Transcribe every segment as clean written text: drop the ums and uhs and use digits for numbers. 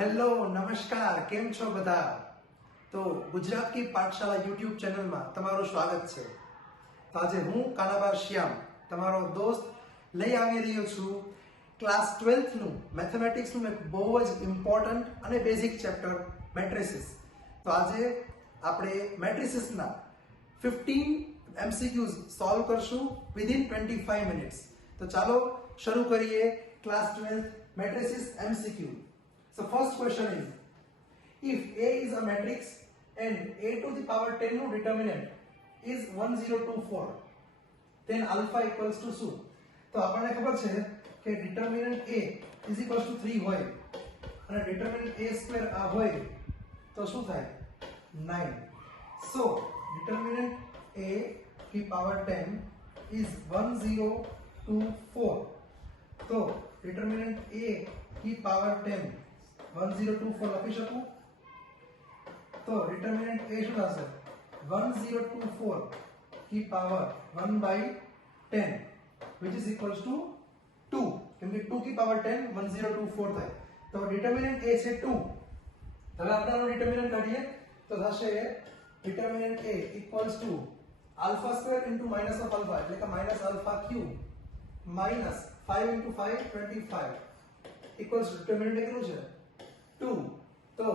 Hello નમસ્કાર કેમ છો બધા તો ગુજરાત की પાઠશાળા YouTube ચેનલમાં તમારું સ્વાગત છે તો આજે હું કાનાબાર શ્યામ તમારો દોસ્ત લઈ આવી રહ્યો છું ક્લાસ 12th નું મેથેમેટિક્સ નું એક બહુ જ ઇમ્પોર્ટન્ટ અને બેઝિક ચેપ્ટર મેટ્રિસીસ તો આજે આપણે મેટ્રિસીસ ના 15 MCQs સોલ્વ કરશું વિધિન 25 મિનિટ્સ તો ચાલો શરૂ કરીએ class 12th matrices MCQ. So first question is, if A is a matrix and A to the power 10 no determinant is 1024, then alpha equals to શું? તો આપણને ખબર છે કે determinant A is equals to 3 હોય અને determinant A square આ હોય તો શું થાય 9. So determinant A की power 10 is 1024. તો determinant A की power 10 1024 લખી શકું તો determinant A શું થશે 1024 की power 1/10 which is equals to 2 કેમ કે 2 की power 10 1024 થાય તો determinant A છે 2 હવે આપણે આનો determinant કાઢીએ તો થશે determinant A equals to alpha square into minus of alpha એટલે કે minus alpha cube minus 5 into 5 25 equals to determinant A કેટલું છે 2 तो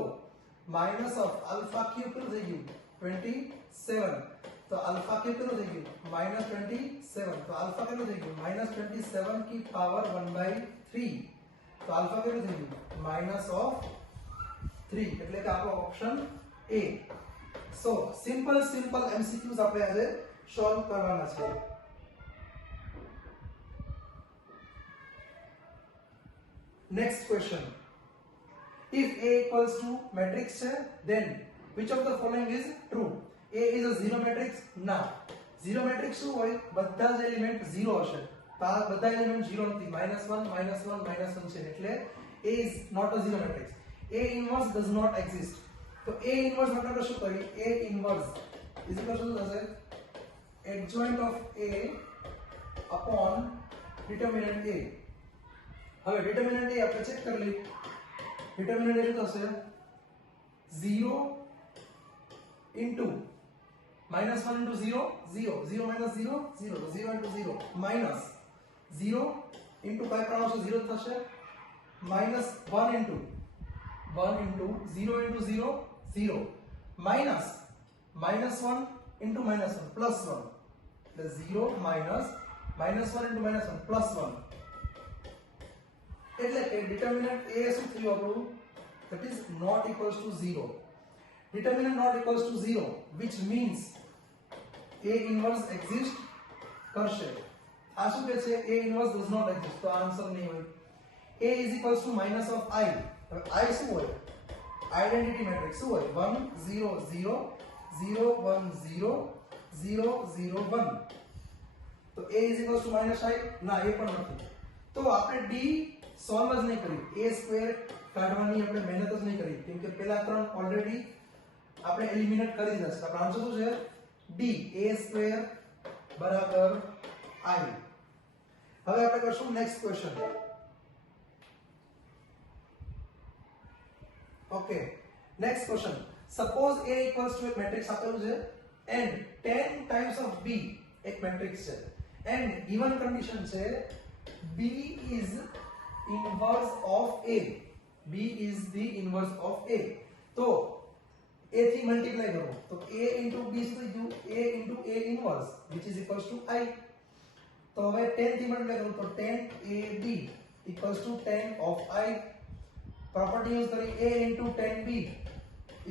माइनस ऑफ अल्फा क्यूब कितना થઈ ગયું 27 तो अल्फा क्यूब कितना થઈ ગયું -27 तो अल्फा कितना થઈ ગયું -27 की पावर 1/3 तो अल्फा कितना થઈ ગયું माइनस ऑफ 3 એટલે કે આપણો option A. So simple MCQs આપણે આજે સોલ્વ કરવાના છે. Next question, if A equals to matrix है, then which of the following is true? A is a zero matrix? ના. zero matrix શું હોય? બધા જ એલિમેન્ટ 0 હશે. તો આ બધા એલિમેન્ટ 0 નથી. -1 -1 છે એટલે A is not a zero matrix. A inverse does not exist. તો A inverse मतलब શું કરીએ? A inverse is equal to શું થશે? adjoint of A upon determinant A. હવે determinant A આપણે ચેક કરી લઈએ. determinant A શું થશે 0 into -1 into 0 0 0 minus 0 0 0 into 0 minus 0 into काय પ્રમાણ આવશે 0 થશે minus 1 into 0 into 0 0 minus -1 into -1 plus 1 એટલે 0 minus -1 into -1 plus 1 એટલે કે determinant A શું થયું આપણું that is not equals to 0. determinant not equals to 0 which means A inverse exist કરશે. આ શું કહે છે A inverse does not exist તો આન્સર નહીં હોય. A is equals to minus of I. હવે I શું હોય? આઇડેન્ટિટી મેટ્રિક્સ શું હોય 1 0 0 0 1 0 0 0 1 તો A is equals to minus I ના એ પણ નથી. તો આપણે D સોલ્વ જ નહીં કર્યું. A સ્ક્વેર કાઢવાની આપણે મહેનત જ નહીં કરી કેમ કે પહેલા ત્રણ ઓલરેડી આપણે એલિમિનેટ કરી દીધા છે. આપણો આન્સર શું છે D A સ્ક્વેર બરાબર I. હવે આપણે કરશું next question. Okay next question, suppose A equals to એક મેટ્રિક્સ આપેલું છે and 10 times of B એક મેટ્રિક્સ છે and given condition છે B is inverse of A. B is the inverse of A. तो A થી મલ્ટીપ્લાય કરો તો A into B થઈ ગયું A into A inverse which is equals to I. તો હવે 10 થી મલ્ટીપ્લાય કરો તો 10AB equals to 10 of I. Property use કરી A into 10B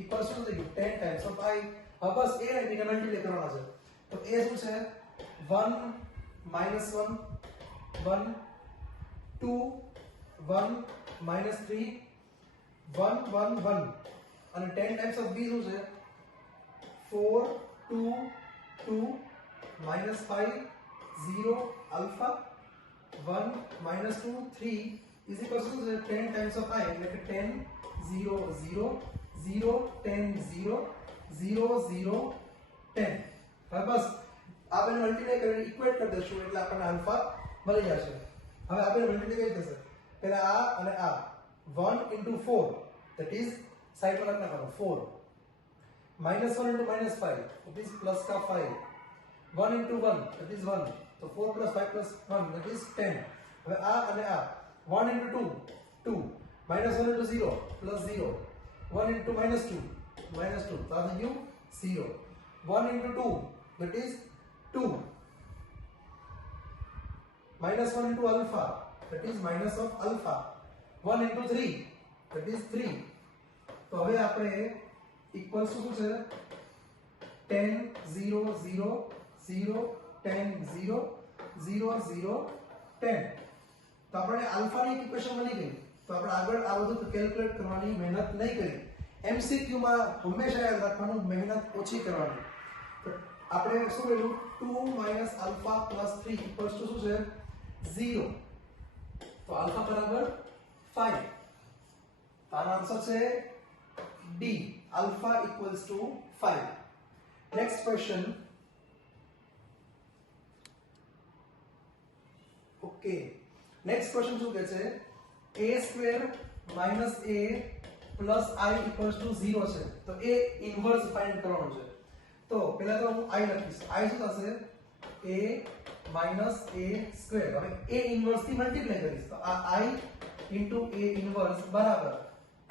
equals to 10 times of I. હવે બસ A ને B ને મલ્ટીપ્લાય કરવાના છે તો A શું છે 1 -1 1 2 1 -3 1 1 1 અને 10 times of B શું છે 4 2 2 -5 0 alpha 1 -2 3 is equals to 10 times of I એટલે કે 10 0 0 0 10 0 0 0 10. હવે બસ આપણે મલ્ટીપ્લાય કરીને ઇક્વેટ કરી દઈશું એટલે આપણને આલ્ફા મળી જશે. હવે આપણે મલ્ટીપ્લાય કઈ થશે પહેલા આ અને આ 1 into 4 that is साइड में रखना करो 4 -1 into -5 that is plus का 5 1 into 1 that is 1 तो 4 plus 5 plus 1 that is 10 હવે આ અને આ 1 into 2 2 -1 into 0 plus 0 1 into -2 -2 તો આ થઈ ગયું 0 1 into 2 that is 2 -1 into alpha that is minus of alpha 1 into 3 that is 3 તો હવે આપણે ઇક્વલ્સ શું છે 10 0 0 0 10 0 0 0 10 તો આપણે આલ્ફાની ઇક્વેશન મળી ગઈ તો આપણે આગળ આ બધું કેલ્ક્યુલેટ કરવાની મહેનત નહીં કરી એમસીક્યુ માં હંમેશા યાદ રાખવાનું મહેનત ઓછી કરવાની તો આપણે શું કર્યું 2 - alpha + 3 ઇક્વલ્સ ટુ શું છે 0 તો આલ્ફા બરાબર 5 આનો આન્સર છે D alpha equals to 5 next question okay next question શું કહે છે a² - a plus I equals to 0 છે તો a ઇન્વર્સ ફાઇન્ડ કરવાનું છે તો પહેલા તો હું I લખીશ I શું થશે a minus a² હવે a ઇન્વર્સ થી મલ્ટીપ્લાય કરીશ તો આ I into a ઇન્વર્સ બરાબર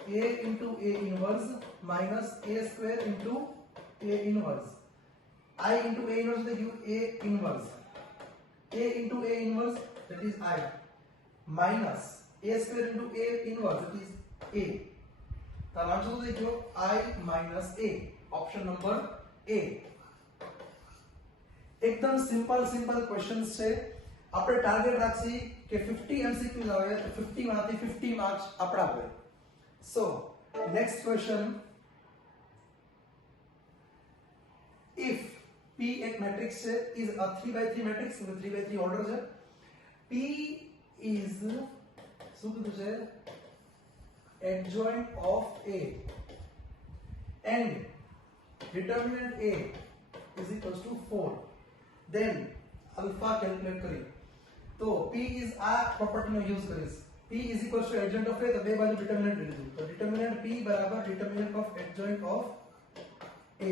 a into a inverse minus a² into a inverse I into a inverse the a inverse a into a inverse that is I minus a² into a inverse that is a તો answer શું થઈ ગયો I minus a option number A એકદમ simple questions છે આપણે target રાખી કે 50 MCQs આવે તો 50 માંથી 50 માર્ક્સ આપણા હોય So, next question. If P एक matrix is a 3x3 matrix with 3x3 order है, P is adjoint of A and determinant A is equals to 4. Then alpha calculate करें. तो P is a property में use करें. P is equals to adjoint of A तो बे बाजू determinant ले लीजिए तो डिटरमिनेंट P बराबर determinant of adjoint of A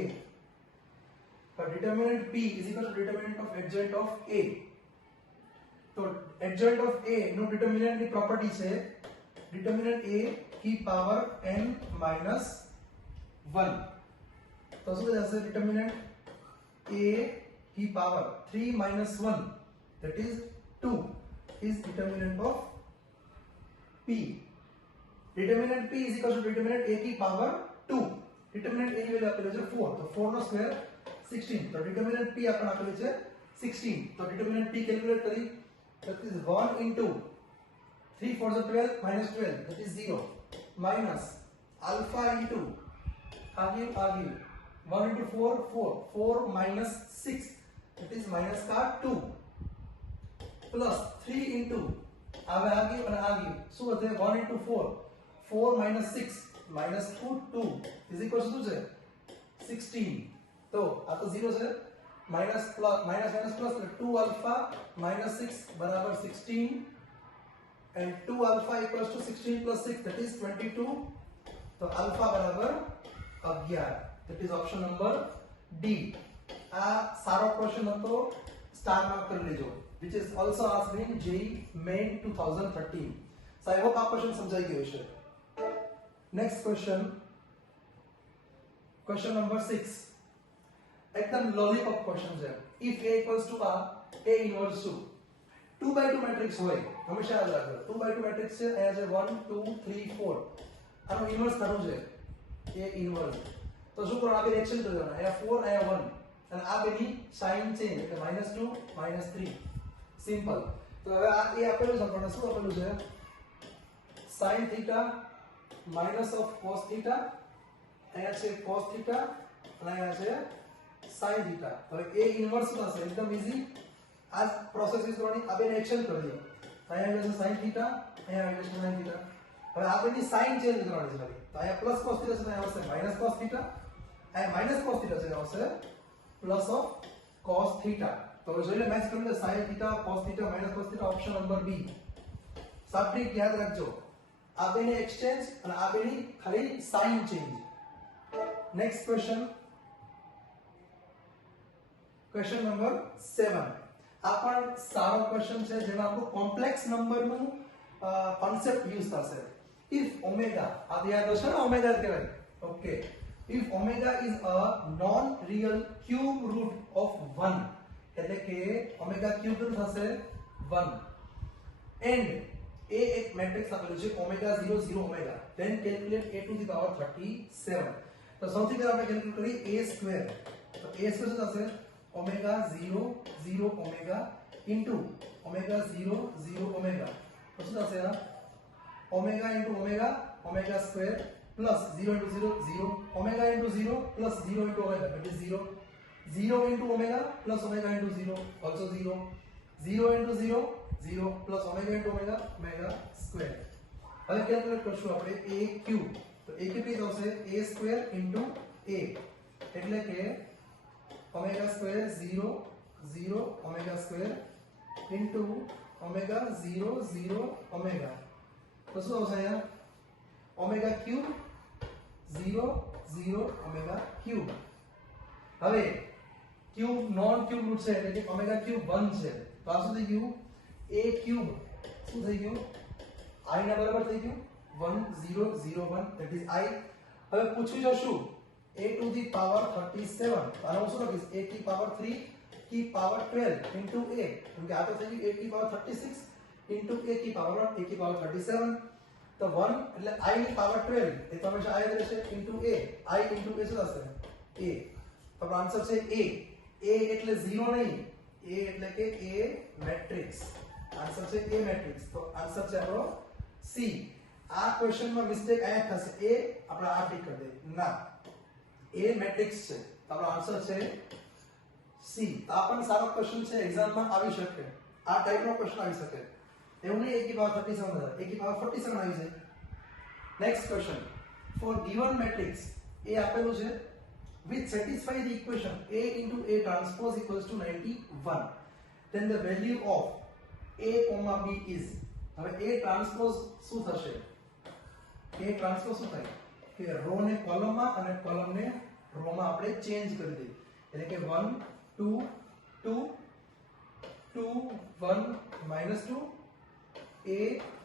और determinant P is equals to determinant of adjoint of A तो adjoint of A નો डिटरमिनेंट ની પ્રોપર્ટી છે डिटरमिनेंट A की पावर n minus 1 तो શું થશે डिटरमिनेंट A की power 3 minus 1 that is 2 is determinant of P. Determinant P is equal to determinant A की power 2. Determinant A ની વેલ્યુ આપેલું છે 4. તો 4 નો સ્ક્વેર 16. તો determinant P આપણે આપેલું છે 16. તો determinant P કેલ્ક્યુલેટ કરી that is 1 into 3 4 is 12 minus 12 that is 0 minus alpha into आगे 1 into 4 4 minus 6 that is minus का 2 plus 3 into હવે આગે અને આગે શું હશે 1 into 4 4 minus 6 minus 2 is equal to શું છે 16 તો આ તો 0 છે minus plus minus plus 2 alpha minus 6 બરાબર 16 and 2 alpha equals to 16 plus 6 that is 22 તો alpha બરાબર 11 that is option number D આ સારો ક્વેશ્ચન હતો સ્ટાર માર્ક કરી લેજો which is also asked in JEE Main 2013 so I hope આ question સમજાઈ ગયો છે next question number 6 एकदम lollipop question છે if A equals to A inverse 2 2 by 2 matrix હોય હંમેશા યાદ રાખજો 2 by 2 matrix છે અહીંયા છે 1 2 3 4 આનો ઇન્વર્સ કરવું છે A inverse તો શું કરવાનું આપણે એક્શન કરવાના અહીંયા 4 અહીંયા 1 અને આ બેની સાઇન ચેન્જ એટલે -2 -3 સિમ્પલ તો હવે આ એ આપેલું છે આપણને શું આપેલું છે sin θ minus of cos θ અહીંયા છે cos θ અને અહીંયા છે sin θ હવે a ઇન્વર્સ શું થશે એકદમ ઈઝી આ પ્રોસેસ યુઝ કરવાની આ બેને એક્શન કરી દો અહીંયા છે sin θ અહીંયા છે sin θ હવે આ બેની સાઇન ચેન્જ કરવાની છે તો અહીંયા પ્લસ cos θ છે અહીંયા આવશે minus cos θ અહીંયા minus cos θ છે આવશે plus of cos θ તો જોઈ લે મેચ કરી લે sin θ cos θ minus cos θ option number B સબ ટ્રીક યાદ રાખજો આ બેને એક્સચેન્જ અને આ બેની ખાલી sign change. Next question number 7. આ પણ સારો ક્વેશ્ચન છે જેમાં આપણું કોમ્પ્લેક્સ નંબરનું કોન્સેપ્ટ યુઝ થશે. ઇફ ઓમેગા, આ યાદ હશે ને, ઓમેગા કહેવાય. Okay, if omega is a non real cube root of 1, એટલે કે ઓમેગા ક્યુબ થશે 1, એન્ડ એ એક મેટ્રિક્સ આપેલું છે omega 0 0 omega, then calculate a to the power 37. તો સૌથી પહેલા આપણે કેલ્ક્યુલેટ કરી a સ્ક્વેર. તો a સ્ક્વેર શું થશે? Omega 0 0 omega into omega 0 0 omega. તો શું થશે? આ omega into omega, omega square plus 0 into 0 0, omega into 0 plus 0 into omega, that is 0, 0 into omega plus omega into 0, also 0, 0 into 0 0 plus omega into omega, omega square. હવે calculate કરશું આપણે a cube. તો a cube કેટલો થશે? a square into a, એટલે કે omega square 0 0 omega square into omega 0 0 omega. તો શું આવશે અહીંયા? Omega cube 0 0 omega cube. હવે ક્યુબ નોન ક્યુબ રૂટ છે એટલે કે ઓમેગા ક્યુબ 1 છે. તો આ શું થઈ ગયું? a ક્યુબ શું થઈ ગયું? i ના બરાબર થઈ ગયું 1 0 0 1, that is i. હવે પૂછ્યું છે શું? a to the power 37. આનો હું શું લખીશ? a की पावर 3 की पावर 12 into a, क्योंकि આ તો થઈ ગયું a की पावर 36 into a की पावर 1 a की पावर 37. તો 1 એટલે i ની પાવર 12 એ તો હંમેશા i જ રહેશે into a, i into a શું થશે? a. તો આપણો આન્સર છે a. a એટલે 0 નહીં, a એટલે કે a મેટ્રિક્સ. આન્સર છે a મેટ્રિક્સ. તો આન્સર છે આપણો c. આ ક્વેશ્ચનમાં મિસ્ટેક અહીંયા થશે, a આપણે આ ટીક કરી દે. ના, a મેટ્રિક્સ છે. તો આપણો આન્સર છે c. આ પણ સારો ક્વેશ્ચન છે, એક્ઝામમાં આવી શકે. આ ટાઈપનો ક્વેશ્ચન આવી શકે. એવું નહીં a की पावर 37 હતા, a की पावर 47 આવી જાય. Next question. For given matrix a આપેલું છે which satisfy the equation a into a transpose equals to 91, then the value of a comma b is. હવે a ટ્રાન્સપોઝ શું થશે? a ટ્રાન્સપોઝ શું થાય કે રો ને કોલમમાં અને કોલમ ને રો માં આપણે ચેન્જ કરી દઈએ. એટલે કે 1 2 2 2 1 -2 a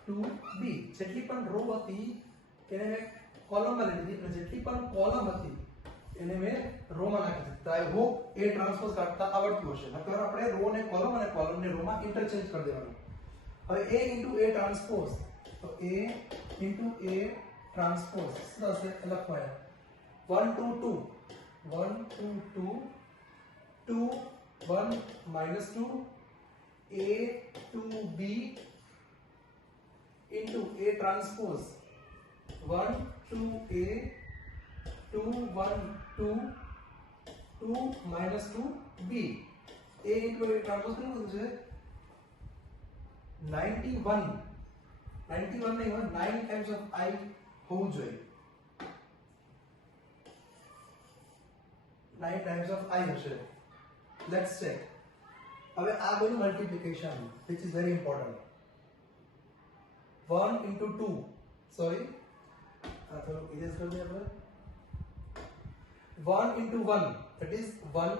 2 b. જેટલી પણ રો હતી એને મેં કોલમમાં લઈ લીધી, અને જેટલી પણ કોલમ હતી એને મેં રો માં નાખી દીધી. તો આઈ હોપ a ટ્રાન્સપોઝ કાઢતા આવડતું હશે. નકર આપણે રો ને કોલમ અને કોલમ ને રો માં ઇન્ટરચેન્જ કરી દેવાનું. હવે a into a ટ્રાન્સપોઝ, તો a into a ટ્રાન્સપોઝ શું થશે? લખવાય 1 2 2 1 2 2 2 1 -2 a 2 b into a transpose 1 2 a 2 1 2 2 -2 b. a into a transpose કેટલું થશે? 91 નહીં હોય, 9 times of i હોવું જોઈએ. 9 times of i હશે. Let's check. હવે આ બધું multiplication which is very important. 1 into 2, sorry, આ થોડું ઇરેઝ કરી દઈએ આપણે. 1 into 1, that is 1,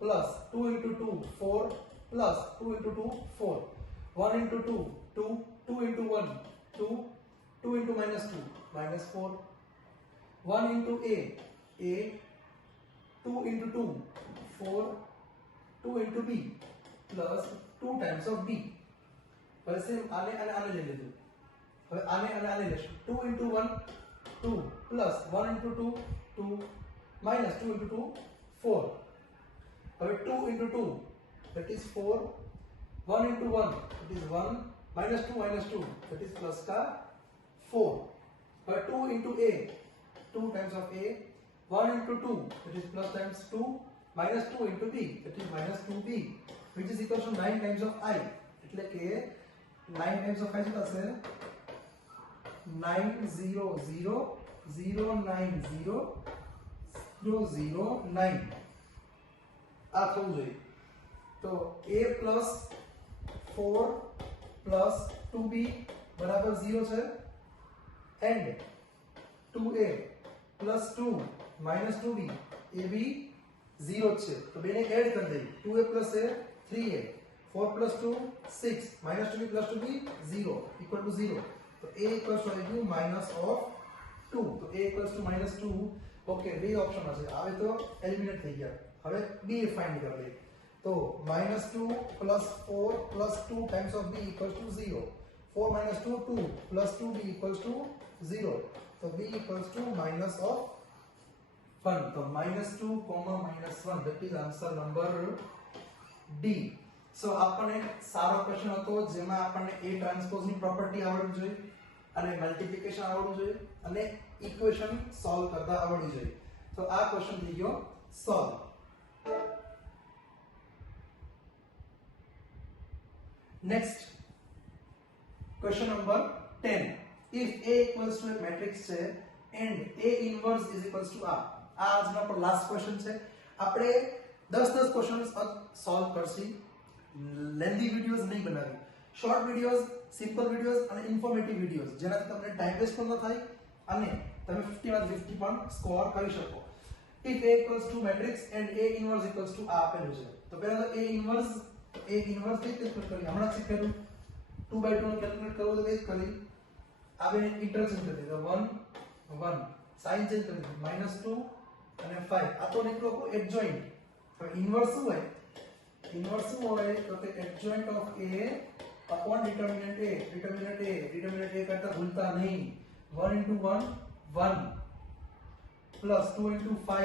plus 2 into 2 4, plus 2 into 2 4, 1 into 2 2, 2 into 1 2, 2 into -2 -4, 1 into a 2 into 2 4, 2 into b plus 2 times of b. હવે સેમ આને અને આને લઈ લીધું. હવે આને અને આને લેશું. 2 into 1 2 plus 1 into 2 2 minus 2 into 2 4. હવે 2 into 2 that is 4, 1 into 1 that is 1, minus 2 that is plus का 4. હવે 2 into a 2 times of a, 1 into 2 that is plus times 2, minus 2 into b that is minus 2b, which is equal to 9 times of i. એટલે કે 9 times of i શું થશે? 9 0 0 0 9 0 0 0 9. આ થવું જોઈએ. તો a plus 4 plus 2b બરાબર 0 છે and 2a plus 2 minus 2b એ બી 0 છે તો બેને એડ કરી દઈએ 2a plus a 3a 4 plus 2 6 minus 2b plus 2b 0 equal to 0 તો a ઇક્વલ ટુ આવી ગયું માઇનસ ઓફ 2 તો a equal to minus 2 okay બે ઓપ્શન હશે આવે તો એલિમિનેટ થઈ ગયા હવે b ફાઇન્ડ કરી લઈએ તો minus 2 plus 4 plus 2 times of b equal to 0 4 minus 2 2 plus 2b equals to 0 so b equals to minus of 1 so minus 2 comma minus 1 that is answer number D so આપણને સારો question હતો જેમાં આપણને A transpose ની property આવડવી જોઈએ અને multiplication આવડવું જોઈએ અને ઇક્વેશન સોલ્વ કરતા આવડવું જોઈએ તો આ ક્વેશ્ચન થઈ ગયો solve next Question number 10. If A equals to a matrix છે and A inverse is equals to R. આ આજનો આપણો લાસ્ટ ક્વેશ્ચન છે આપણે 10 ક્વેશ્ચન્સ સોલ્વ કરશી લેન્ધી વિડિયોઝ નહીં બનાવી શોર્ટ વિડિયોઝ સિમ્પલ વિડિયોઝ અને ઇન્ફોર્મેટિવ વિડિયોઝ જેનાથી તમને ટાઈમ વેસ્ટ પણ ન થાય અને તમે 50 માં 50 પણ સ્કોર કરી શકો if A equals to matrix and A inverse equals to R આપેલું છે તો પહેલા તો A inverse કઈ રીતે કરીએ હમણાં શીખેલું 2 by 2 कैलकुलेट करो तो कैसे करी अब इंटरचेंज कर दे 1 1 साइन चेंज कर दे -2 અને 5 આ તો નીકળો એડજોઇન્ટ હવે ઇન્વર્સ શું હોય તો કે adjoint of a upon determinant a કરતા ભૂલતા નહીં 1 into 1 1 plus 2 into 5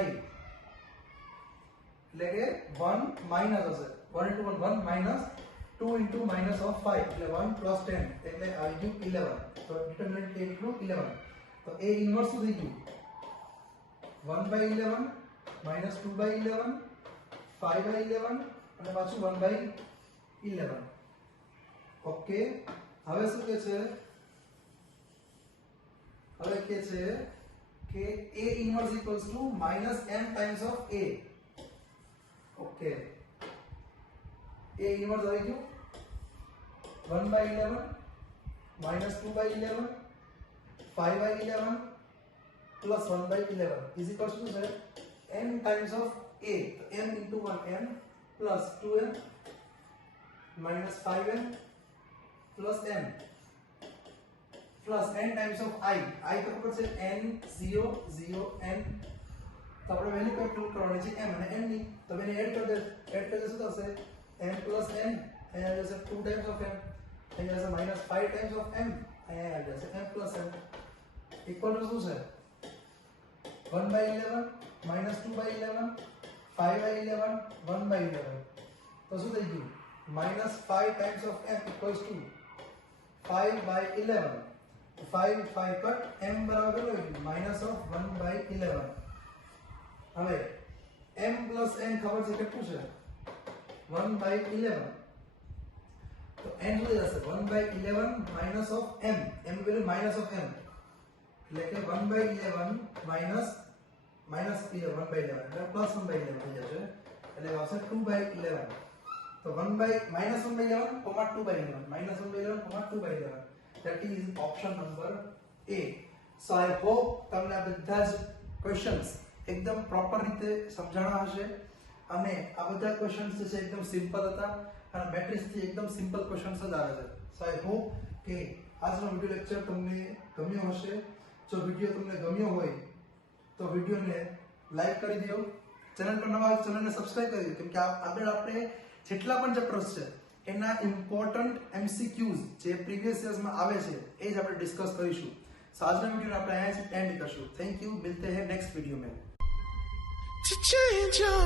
એટલે કે 1 માઈનસ હશે 1 into 1 1 minus 2 into minus of 5 એટલે 1 plus 10 એટલે આવી ગયું 11 તો ડિટરમિનન્ટ a એટલું 11 તો a ઇન્વર્સ શું થઈ ગયું 1 by 11 minus 2 by 11 5 by 11 અને પાછું 1 by 11 ઓકે હવે શું કહે છે કે a inverse equals to minus m times of a okay a inverse આવી ગયું 1 by 11 minus 2 by 11 5 by 11 plus 1 by 11 is equals to m times of a so m into 1 m plus 2m minus 5m plus m plus n times of i તો ખબર છે n 0 0 n તો આપણે value calculate કરવાની છે m અને n ની તો એને એડ કરી દેશું તો થશે m plus n and there's 2 times of m and there's a minus 5 times of m and there's m plus m equal to શું છે 1 by 11 minus 2 by 11 5 by 11 1 by 11 તો શું થઈ ગયું minus 5 times of m equals to 5 by 11 5 5 cut m બરાબર કેટલું આવ્યું minus of 1 by 11 હવે m plus n ખબર છે કેટલું છે 1 by 11 तो n શું થશે 1 by 11 minus of m m value minus of m એટલે કે 1 by 11 minus 11 by 11 એટલે plus 1 by 11 થઈ જશે એટલે આવશે 2 by 11 તો 1 by minus 1 by 11 comma 2 by 11 minus 1 by 11 comma 2 by 11 that is option number A so I hope તમને આ બધા જ ક્વેશ્ચન્સ એકદમ પ્રોપર રીતે સમજાણા હશે અને આ બધા ક્વેશ્ચન્સ જે છે એકદમ સિમ્પલ હતા અને મેટ્રિક્સ થી એકદમ સિમ્પલ ક્વેશ્ચન્સ જ આવે છે સો આઈ હોપ કે આજનો વિડિયો લેક્ચર તમને ગમ્યો હશે જો વિડિયો તમને ગમ્યો હોય તો વિડિયોને લાઈક કરી દો ચેનલ પર નવા ચેનલને સબસ્ક્રાઇબ કરી દો કેમ કે આગળ આપણે જેટલા પણ ચેપ્ટર્સ છે એના ઇમ્પોર્ટન્ટ MCQs જે પ્રીવિયસ યર્સમાં આવે છે એ જ આપણે ડિસ્કસ કરીશું સો આજના વિડિયોને આપણે અહીંયા એન્ડ કરશું થેન્ક યુ मिलते हैं नेक्स्ट वीडियो में to change your